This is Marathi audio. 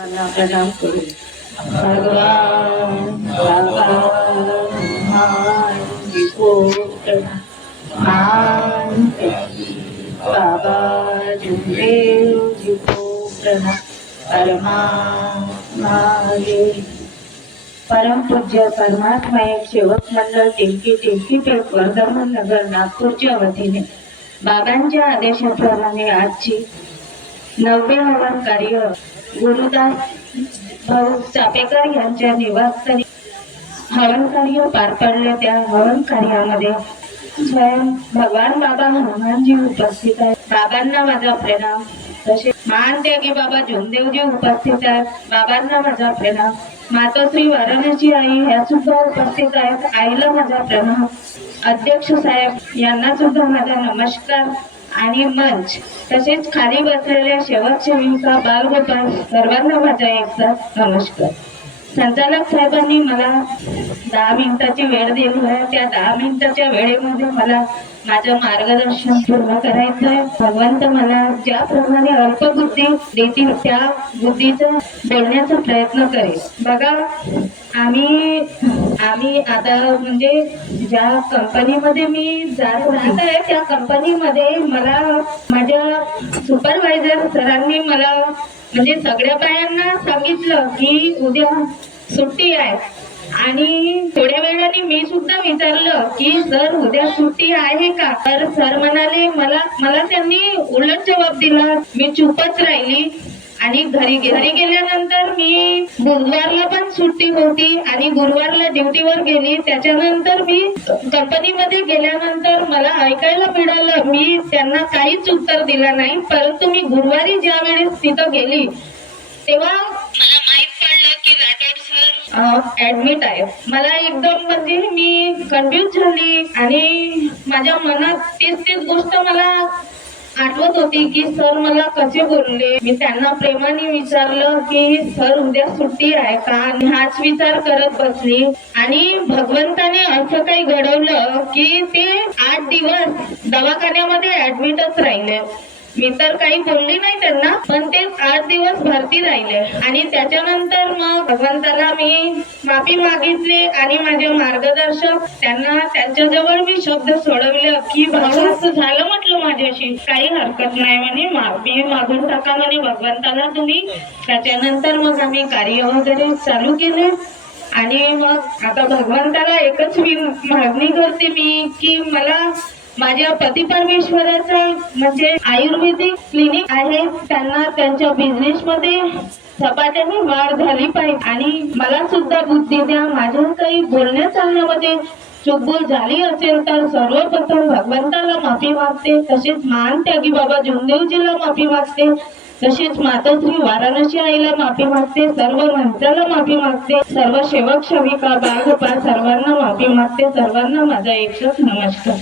प्रणाम करू। भगवान बाबा जुदेव जी को प्रणाम। परम पूज्य परमात्मा एक सेवक मंडळ टिंकी पेठ वर्धमान नगर नागपूरच्या वतीने बाबांच्या आदेशाप्रमाणे आजची 9वे हवन कार्य गुरुदास भाऊ चापेकर यांच्या निवासस्थानी हवन कार्य पार पडले। त्या हवन कार्यामध्ये स्वयं भगवान बाबा हनुमानजी उपस्थित आहेत। बाबांना माझा प्रणाम। तसेच महान त्यागी बाबा जोंदेवजी उपस्थित आहेत। बाबांना माझा प्रणाम। मातोश्री वाराणसी आई ह्या सुद्धा उपस्थित आहेत। आईला माझा प्रणाम। अध्यक्ष साहेब यांना सुद्धा माझा नमस्कार आणि मंच तसेच खाली बसलेल्या सेवक सेविका बालगोपाल सर्वांना माझा एकदा नमस्कार। संचालक साहेबांनी मला 10 मिनिटाची वेळ दिली आहे। त्या 10 मिनिटाच्या वेळेमध्ये मला माझं मार्गदर्शन पूर्ण करायचं आहे। भगवंत मला ज्याप्रमाणे अल्पबुद्धी देतील त्या बुद्धीचा बोलण्याचा प्रयत्न करेल। बघा आम्ही आता म्हणजे ज्या कंपनीमध्ये मी जात आहे त्या कंपनीमध्ये मला माझ्या सुपरवायझर सरांनी मला म्हणजे सगळ्या बायांना सांगितलं की उद्या सुट्टी आहे। आणि थोड्या वेळाने मी सुद्धा विचारलं की सर उद्या सुट्टी आहे का, तर सर म्हणाले मला त्यांनी उलट जबाब दिला। मी चुपच राहिली आणि घरी गेल्यानंतर मी बुधवारला पण सुट्टी होती आणि गुरुवारला ड्युटीवर गेली। त्याच्यानंतर मी कंपनीमध्ये गेल्यानंतर मला ऐकायला मिळालं, मी त्यांना काहीच उत्तर दिलं नाही। परंतु मी गुरुवारी ज्या वेळेस तिथं गेली तेव्हा मला माहित पडलं की राठोड सर ऍडमिट आहे। मला एकदम म्हणजे मी कन्फ्यूज झाली आणि माझ्या मनात तीच गोष्ट मला आठवत होती की सर मला कसे बोलले। मी त्यांना प्रेमाने विचारलं की सर उद्या सुट्टी आहे का, आणि हाच विचार करत बसली। आणि भगवंताने असं काही घडवलं की ते 8 दिवस दवाखान्यामध्ये ऍडमिटच राहिले। मी तर काही बोलली नाही त्यांना, पण ते 8 दिवस भरती राहिले। आणि त्याच्यानंतर मग भगवंताला मी माफी मागितली आणि माझे मार्गदर्शक त्यांच्याजवळ मी शब्द सोडवले की भाऊ असं झालं म्हटलं माझ्याशी, काही हरकत नाही म्हणे, माफी मागून टाका म्हणे भगवंताला तुम्ही। त्याच्यानंतर मग आम्ही कार्य वगैरे चालू केले। आणि मग आता भगवंताला एकच मागणी करते मी की मला माझ्या पती परमेश्वराचा म्हणजे आयुर्वेदिक क्लिनिक आहे, त्यांना त्यांच्या बिझनेस मध्ये झपाट्याने वाढ झाली पाहिजे आणि मला सुद्धा बुद्धी द्या। माझ्या काही बोलण्या चालण्यामध्ये चूकभूल झाली असेल तर सर्वप्रथम भगवंताला माफी मागते। तसेच महान त्यागी बाबा जोंदेवजीला माफी मागते। तसेच मातोश्री वाराणसी आईला माफी मागते। सर्व मंचाला माफी मागते। सर्व सेवक सेविका बाळगोपाल सर्वांना माफी मागते। सर्वांना माझा एकच नमस्कार।